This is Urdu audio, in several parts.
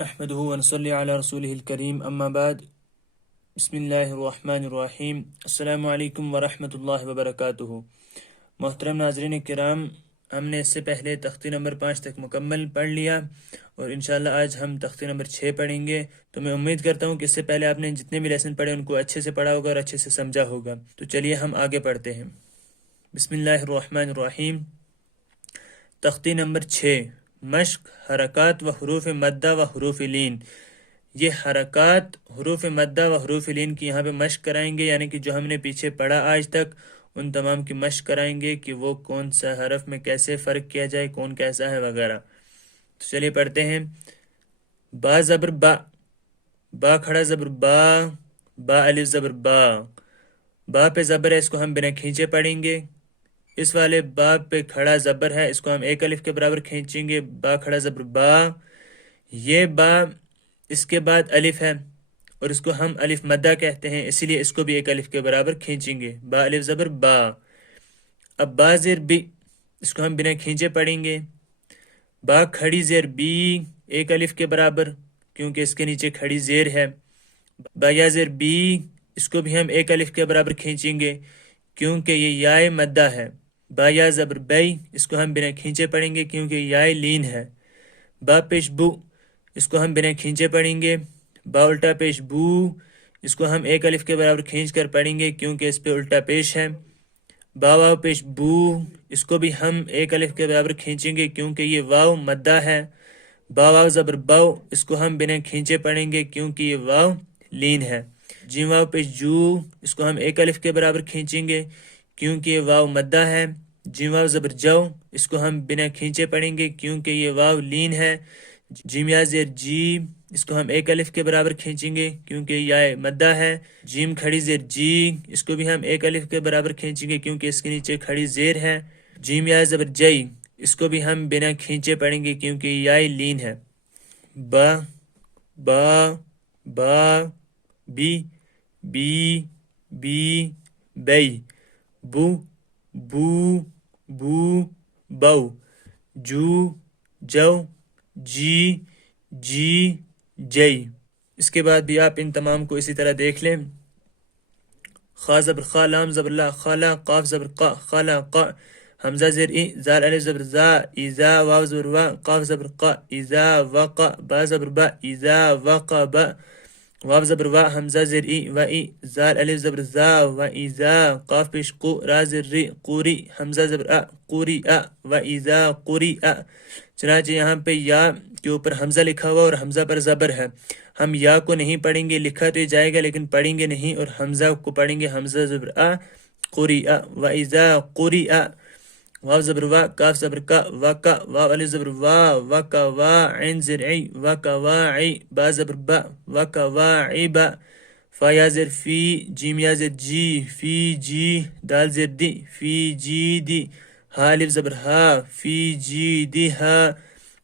نحمده ونصلي على رسوله الكريم اما بعد بسم اللہ الرحمن الرحیم السلام علیکم ورحمۃ اللہ وبرکاتہ۔ محترم ناظرین کرام، ہم نے اس سے پہلے تختی نمبر 5 تک مکمل پڑھ لیا اور انشاءاللہ آج ہم تختی نمبر 6 پڑھیں گے۔ تو میں امید کرتا ہوں کہ اس سے پہلے آپ نے جتنے بھی لیسن پڑھے ان کو اچھے سے پڑھا ہوگا اور اچھے سے سمجھا ہوگا۔ تو چلیے ہم آگے پڑھتے ہیں۔ بسم اللہ الرحمن الرحیم۔ تختی نمبر 6، مشق، حرکات و حروف مدہ و حروف لین۔ یہ حرکات، حروف مدہ و حروف لین کی یہاں پہ مشق کرائیں گے، یعنی کہ جو ہم نے پیچھے پڑھا آج تک ان تمام کی مشق کرائیں گے کہ وہ کون سا حرف میں کیسے فرق کیا جائے، کون کیسا ہے وغیرہ۔ تو چلیے پڑھتے ہیں۔ با زبر با، با کھڑا زبر با، با الف زبر با۔ با پہ زبر ہے، اس کو ہم بنا کھینچے پڑھیں گے۔ اس والے با پہ کھڑا زبر ہے، اس کو ہم ایک الف کے برابر کھینچیں گے، با کھڑا زبر با۔ یہ با اس کے بعد الف ہے اور اس کو ہم الف مدہ کہتے ہیں، اسی لیے اس کو بھی ایک الف کے برابر کھینچیں گے، با الف زبر با۔ اب با زیر بی، اس کو ہم بنا کھینچے پڑھیں گے۔ با کھڑی زیر بی، ایک الف کے برابر کیونکہ اس کے نیچے کھڑی زیر ہے۔ با یا زیر بی، اس کو بھی ہم ایک الف کے برابر کھینچیں گے کیونکہ یہ یائے مدہ ہے۔ با یا زبر بی، اس کو ہم بنا کھینچے پڑھیں گے کیونکہ یائے لین ہے۔ با پیش بو، اس کو ہم بنا کھینچے پڑھیں گے۔ با الٹا پیش بو، اس کو ہم ایک الف کے برابر کھینچ کر پڑھیں گے کیونکہ اس پہ الٹا پیش ہے۔ با واو پیش بو، اس کو بھی ہم ایک الف کے برابر کھینچیں گے کیونکہ یہ واو مدہ ہے۔ با واو زبر باو، اس کو ہم بنا کھینچے پڑھیں گے کیونکہ یہ واو لین ہے۔ جیم واو پیش جو، اس کو ہم ایک الف کے برابر کھینچیں گے کیونکہ یہ واو مدہ ہے۔ جیم واو زبر جو، اس کو ہم بنا کھینچے پڑھیں گے کیونکہ یہ واو لین ہے۔ جیم یا زیر جی، اس کو ہم ایک الف کے برابر کھینچیں گے کیونکہ یہ مدہ ہے۔ جیم کھڑی زیر جی، اس کو بھی ہم ایک الف کے برابر کھینچیں گے کیونکہ اس کے نیچے کھڑی زیر ہے۔ جیم یا زبر جئی، اس کو بھی ہم بنا کھینچے پڑھیں گے کیونکہ یہ لین ہے۔ با با با بی بی بی بی بو بو بو بو جو جو جی جی جئی۔ اس کے بعد بھی آپ ان تمام کو اسی طرح دیکھ لیں۔ خا زبر خا، لام زبر لا، خالا، قاف زبر قا، خالا قا، حمزہ زیر ای، زال الف زبر زا، ایزا، واو زبر وا، قاف زبر قا، ایزا وقا، با زبر با، ایزا وقا با، واو زبر وا، حمزہ زیر ای و ای، زال الف زبر زا و ایزا، قاف پیش قو، را زیر ری، قوری، حمزہ زبر ا، قوری ا و ایزا قوری ا۔ چنانچہ یہاں پہ یا کے اوپر حمزہ لکھا ہوا اور حمزہ پر زبر ہے، ہم یا کو نہیں پڑھیں گے، لکھا تو یہ جائے گا لیکن پڑھیں گے نہیں، اور حمزہ کو پڑھیں گے، حمزہ زبر ا، قوری ا و ایزا قوری ا۔ واو زبر وا، کاف زبر کا، وکا، واو الف زبر وا، وکا وا، عین زر عی، وکا وا عی، با زبر با، وکا وا عی با۔ فا یا زر فی، جیم یا زر جی، فی جی، دال زر دی، فی جی دی، ہا الف زبر ہا، فی جی دی ہا،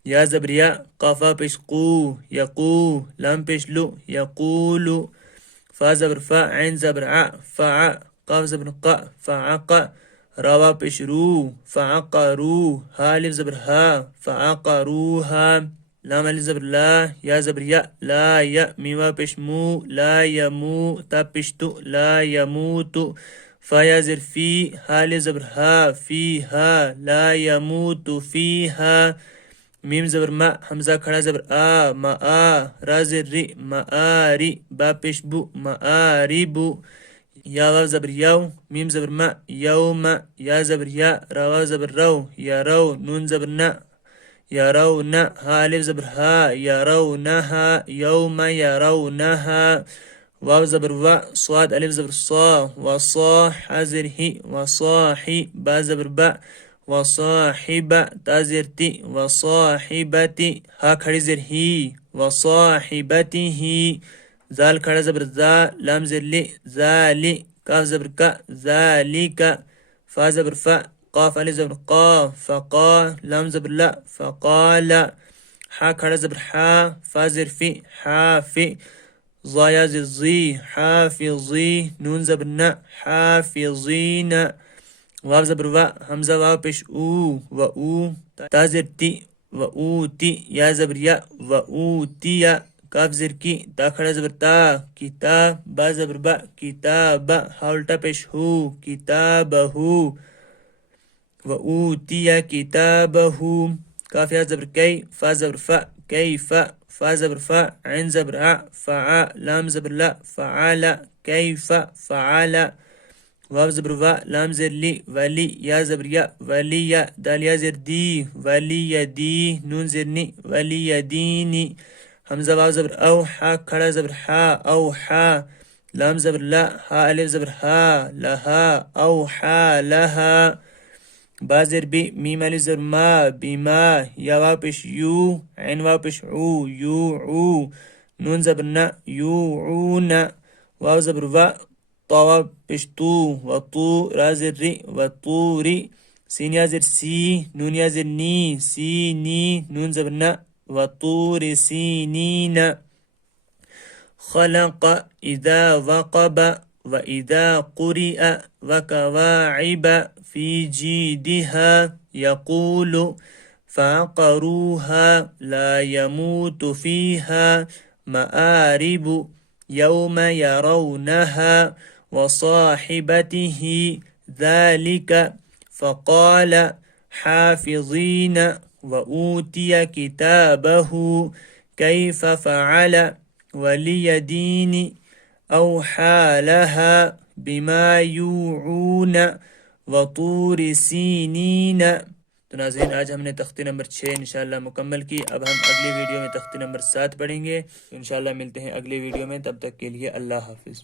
یا زبر یا، قافا پیش قو، یقو، لام پیش لو، یقولو، فا زبر فا، عین زبر ع، فع، قاف زبر قا، فعقا، راوا پیش رو، فعقرو، ہا الف زبر ہا، فعقروہا، لام الف زبر لا، یا زبر یا، لا یا، میوا پیش مو، لا یمو، تا پیش تو، لا یموتو، فا یا زر فی، ہا الف زبر ہا، فی ہا، لا یموتو فیہا، میم زبر ما، حمزہ کھڑا زبر آ، ما آ، را زر ری، ما آری، با پیش بو، ما آری بو، یا واو زبر یو، میم زبر ما، یوم، یا زبر یا، را واو زبر رو، یا رو، نون زبر نا، یا رو نا، ہا الف زبر ہا، یا رو نہا، یوم یا رو نہا، واو زبر وا، صاد الف زبر صا، وصا، حا زر ہی، وصاحی، با زبر با، وصاحب، تا زر تی، وصاحبتی، ہا کھڑی زر ہی، وصاحبتی ہی، زال کھڑا زبر زا، لام زر لی، زالی، کاف زبر کا، ذالک، فا زبر فا، قاف الف زبر قا، فقا، لام زبر لا، فقال، حا کھڑا زبر حا، فا زر فی، حافی، ضا یا زر زی، حافظی، نون زبر نا، حافظین، واو زبر وا، حمزہ واو پیش او و او، تا زر تی، و اوتی یا زبر یا و اوتیا کاف زر کی تا کھڑا زبر تا کتاب با زبر با کتاب ہا الٹا پیش ہو کتابہ و اوتیا کتابہ کاف یا زبر کی فا زبر فا کیف فا زبر فا عین زبر ع فعا لام زبر لا فعال کیف فعال واو زبر وا لام زر لی ولی یا زبر یا ولی یا دال یا زر دی ولی دی نون زر نی ولی دینی حمزہ واو زبر او حا کھڑا زبر حا او حا لام زبر لا ہا الف زبر ہا لہا او حا لہا با زر بی میم الف زبر ما بما یا واو پیش یو عین واو پیش عو یو عو نون زبر نا یو عون واو زبر وا طا واو پیش تو و تو را زر ری و طوری سین یا زر سی نون یا زر نی سی نی نون زبر نا و طور سینین خلق اذا وقب و اذا قرئ و کواعب فی جیدها یقول فعقروها لا يموت فيها مآرب يوم يرونها وصاحبته ذلك فقال حافظين وأوتي كتابه كيف فعل ولي دين أوحى لها بما يوعون وطور سینین. تو ناظرین آج ہم نے تختی نمبر 6 انشاءاللہ مکمل کی. اب ہم اگلی ویڈیو میں تختی نمبر 7 پڑھیں گے. انشاءاللہ ملتے ہیں اگلی ویڈیو میں، تب تک کے لیے اللہ حافظ.